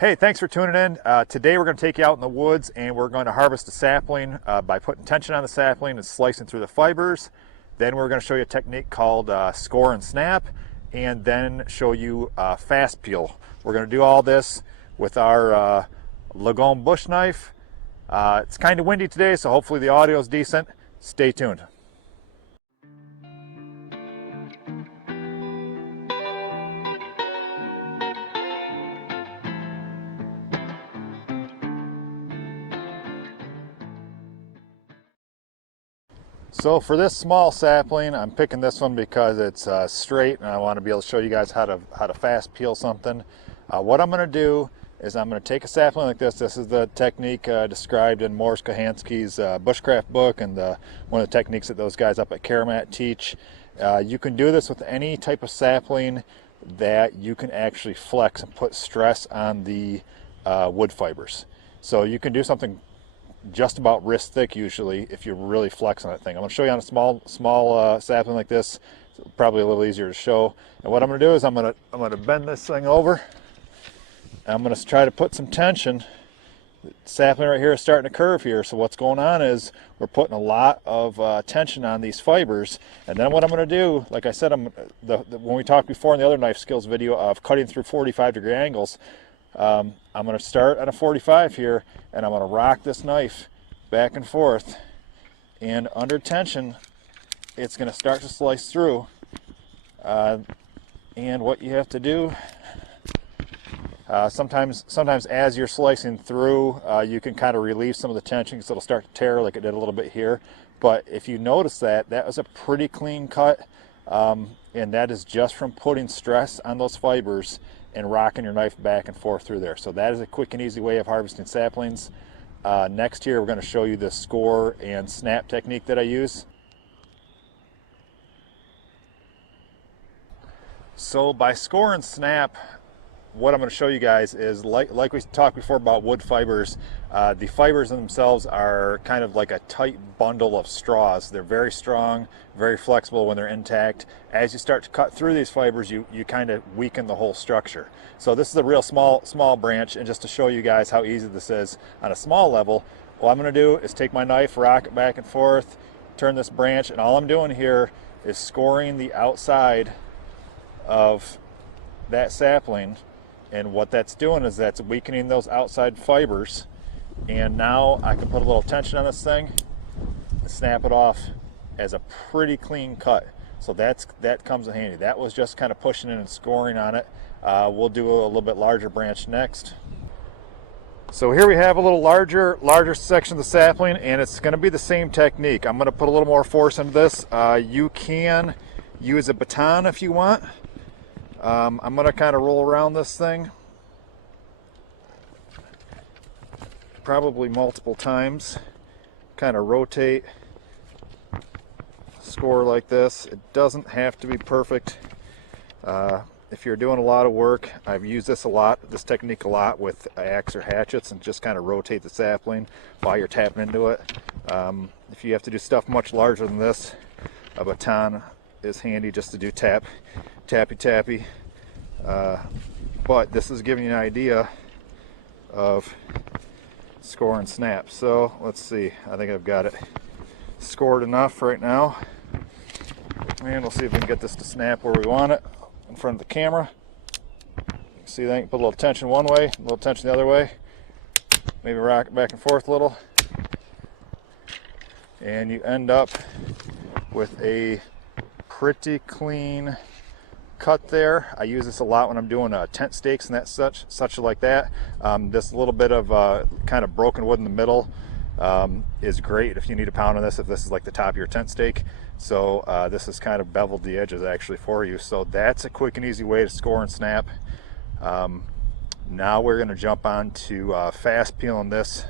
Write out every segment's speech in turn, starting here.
Hey, thanks for tuning in. Today we're going to take you out in the woods and we're going to harvest a sapling by putting tension on the sapling and slicing through the fibers. Then we're going to show you a technique called score and snap, and then show you fast peel. We're going to do all this with our Lagom Bush Knife. It's kind of windy today, so hopefully the audio is decent. Stay tuned. So for this small sapling, I'm picking this one because it's straight and I want to be able to show you guys how to fast peel something. What I'm going to do is I'm going to take a sapling like this. This is the technique described in Morris Kohansky's Bushcraft book, and one of the techniques that those guys up at Karamat teach. You can do this with any type of sapling that you can actually flex and put stress on the wood fibers. So you can do something just about wrist thick usually if you really flex on that thing. I'm going to show you on a small sapling like this. It's probably a little easier to show. And what I'm going to do is I'm going to bend this thing over. And I'm going to try to put some tension. The sapling right here is starting to curve here. So what's going on is we're putting a lot of tension on these fibers. And then what I'm going to do, like I said, when we talked before in the other knife skills video of cutting through 45-degree angles, I'm going to start at a 45 here, and I'm going to rock this knife back and forth, and under tension it's going to start to slice through. And what you have to do, sometimes as you're slicing through, you can kind of relieve some of the tension because it'll start to tear like it did a little bit here. But if you notice that was a pretty clean cut, and that is just from putting stress on those fibers and rocking your knife back and forth through there. So that is a quick and easy way of harvesting saplings. Next here we're going to show you the score and snap technique that I use. So by score and snap, what I'm going to show you guys is like we talked before about wood fibers. The fibers themselves are kind of like a tight bundle of straws. They're very strong, very flexible when they're intact. As you start to cut through these fibers, you kind of weaken the whole structure. So this is a real small branch, and just to show you guys how easy this is on a small level, what I'm going to do is take my knife, rock it back and forth, turn this branch, and all I'm doing here is scoring the outside of that sapling. And what that's doing is that's weakening those outside fibers. And now I can put a little tension on this thing and snap it off as a pretty clean cut. So that comes in handy. That was just kind of pushing in and scoring on it. We'll do a little bit larger branch next. So here we have a little larger section of the sapling, and it's going to be the same technique. I'm going to put a little more force into this. You can use a baton if you want. I'm going to kind of roll around this thing, probably multiple times, kind of rotate, score like this. It doesn't have to be perfect. If you're doing a lot of work, I've used this technique a lot with axe or hatchets, and just kind of rotate the sapling while you're tapping into it. If you have to do stuff much larger than this, a baton is handy just to do tappy. But this is giving you an idea of score and snap. So let's see, I think I've got it scored enough right now, and we'll see if we can get this to snap where we want it in front of the camera. You can see that. You can put a little tension one way, a little tension the other way, maybe rock it back and forth a little, and you end up with a pretty clean cut there. I use this a lot when I'm doing tent stakes and that such like that. This little bit of kind of broken wood in the middle is great if you need a pound on this, if this is like the top of your tent stake. So this has kind of beveled the edges actually for you. So that's a quick and easy way to score and snap. Now we're going to jump on to fast peeling this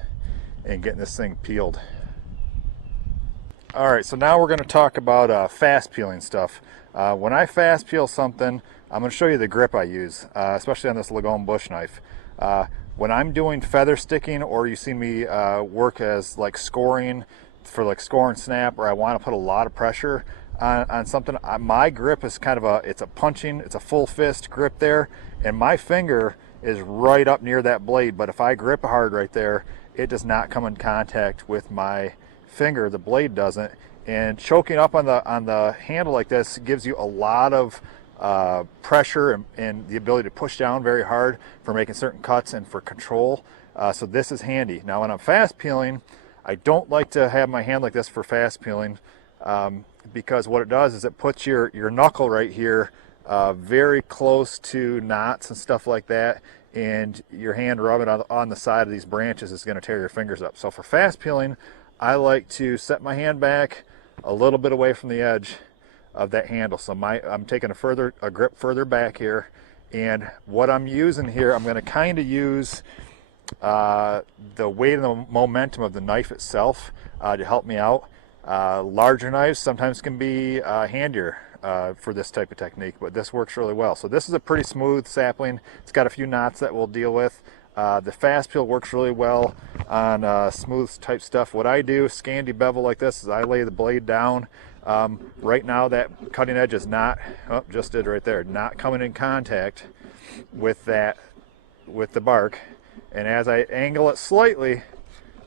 and getting this thing peeled. Alright, so now we're going to talk about fast peeling stuff. When I fast peel something, I'm going to show you the grip I use, especially on this Lagom Bush Knife. When I'm doing feather sticking, or you see me work as like scoring for like score and snap, or I want to put a lot of pressure on something, my grip is kind of it's a full fist grip there, and my finger is right up near that blade, but if I grip hard right there, it does not come in contact with my finger. The blade doesn't. And choking up on the handle like this gives you a lot of pressure and the ability to push down very hard for making certain cuts and for control. So this is handy. Now when I'm fast peeling, I don't like to have my hand like this for fast peeling because what it does is it puts your knuckle right here very close to knots and stuff like that, and your hand rubbing on the side of these branches is going to tear your fingers up. So for fast peeling, I like to set my hand back a little bit away from the edge of that handle. So I'm taking a grip further back here, and what I'm using here, I'm going to kind of use the weight and the momentum of the knife itself to help me out. Larger knives sometimes can be handier for this type of technique, but this works really well. So this is a pretty smooth sapling. It's got a few knots that we'll deal with. The fast peel works really well on smooth type stuff. What I do, Scandi bevel like this, is I lay the blade down. Right now that cutting edge is not, oh, just did right there, not coming in contact with the bark. And as I angle it slightly,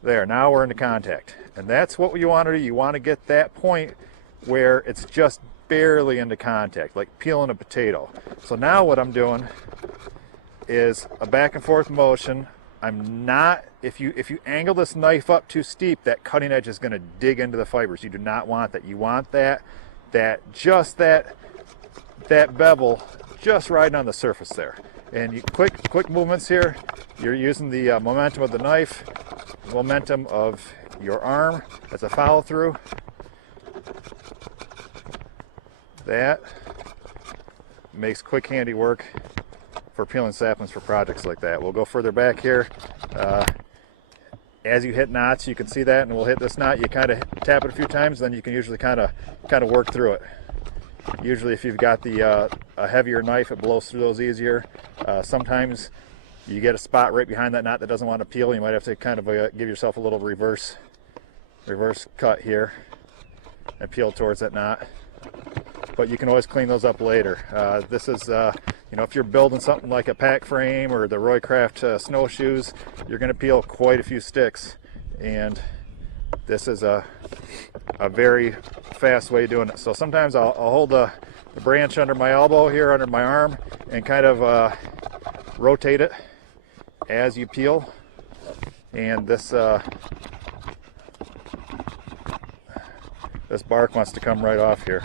there, now we're into contact. And that's what you want to do. You want to get that point where it's just barely into contact, like peeling a potato. So now what I'm doing is a back and forth motion. I'm not, if you angle this knife up too steep, that cutting edge is going to dig into the fibers. You do not want that. You want that bevel just riding on the surface there. And you quick movements here. You're using the momentum of the knife, momentum of your arm as a follow through. That makes quick, handy work for peeling saplings for projects like that. We'll go further back here. As you hit knots, you can see that, and we'll hit this knot. You kind of tap it a few times, then you can usually kind of work through it. Usually if you've got the a heavier knife, it blows through those easier. Sometimes you get a spot right behind that knot that doesn't want to peel. You might have to kind of give yourself a little reverse cut here and peel towards that knot. But you can always clean those up later. This is, you know, if you're building something like a pack frame or the Bushcraft snowshoes, you're going to peel quite a few sticks, and this is a very fast way of doing it. So sometimes I'll hold the branch under my elbow here, under my arm, and kind of rotate it as you peel. And this this bark wants to come right off here.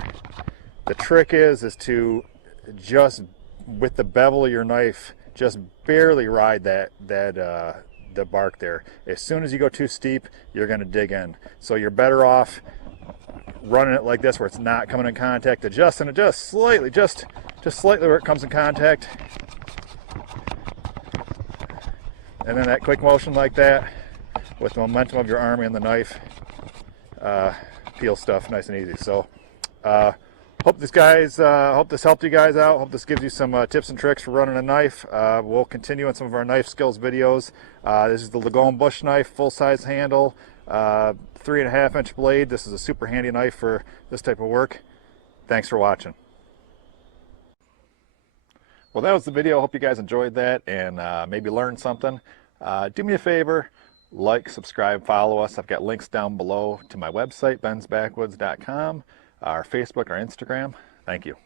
The trick is to just, with the bevel of your knife, just barely ride the bark there. As soon as you go too steep, you're going to dig in. So you're better off running it like this, where it's not coming in contact, adjusting it just slightly where it comes in contact, and then that quick motion like that with the momentum of your arm and the knife, peel stuff nice and easy. So hope this helped you guys out. Hope this gives you some tips and tricks for running a knife. We'll continue on some of our knife skills videos. This is the Lagom Bush Knife, full-size handle, 3.5-inch blade. This is a super handy knife for this type of work. Thanks for watching. Well, that was the video. Hope you guys enjoyed that and maybe learned something. Do me a favor, like, subscribe, follow us. I've got links down below to my website, bensbackwoods.com, our Facebook, our Instagram. Thank you.